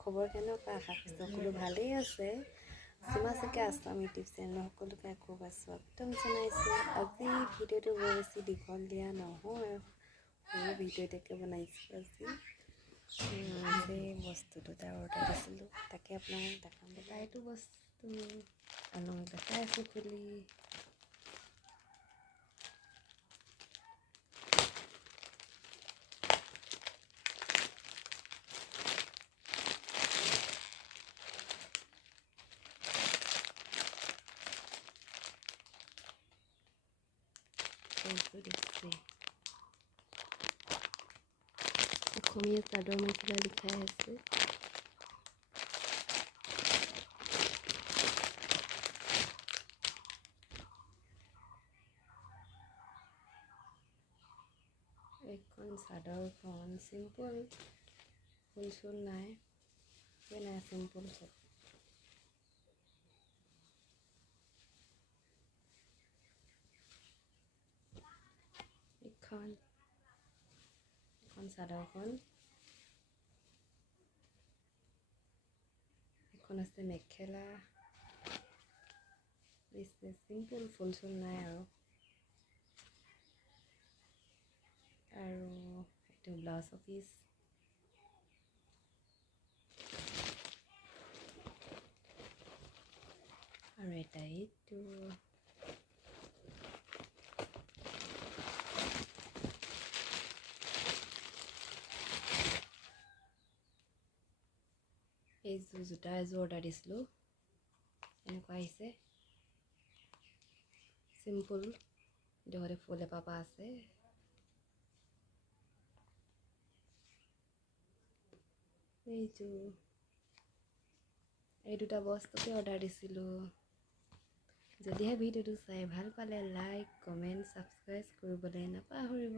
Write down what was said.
খবৰ কেনেকুৱা? আশা কৰিছোঁ সকলো ভালেই আছে। চিমাচিকে আছাম ইউটিউব চেনেলৰ সকলোকে আকৌ স্বাগতম জনাইছোঁ। আজি ভিডিঅ'টো বৰ বেছি দীঘল দিয়া নহয়, সৰু ভিডিঅ' এটাকে বনাইছোঁ। আজি বস্তু দুটা অৰ্ডাৰ দিছিলোঁ, তাকে আপোনালোকক দেখাম। এইটো বস্তু আপোনালোকক দেখাই আছোঁ খুলি। অসমীয়া চাদৰ মেখেলা লিখাই আছে। এইখন চাদৰখন চিম্পল, ফুল চুল নাই, চিম্পল চব। এখন চাদৰখন, এখন আছে মেখেলা, চিম্পল ফুল চুল নাই আৰু এইটো ব্লাউজ পিচ। আৰু এটা এইটো এইযোৰ জোতা এযোৰ অৰ্ডাৰ দিছিলোঁ, এনেকুৱা আহিছে চিম্পল, লগতে ফুল এপাহ আছে। এই দুটা বস্তুকে অৰ্ডাৰ দিছিলোঁ। যদিহে ভিডিঅ'টো চাই ভাল পালে লাইক, কমেণ্ট, ছাবস্ক্ৰাইব কৰিবলৈ নাপাহৰিব।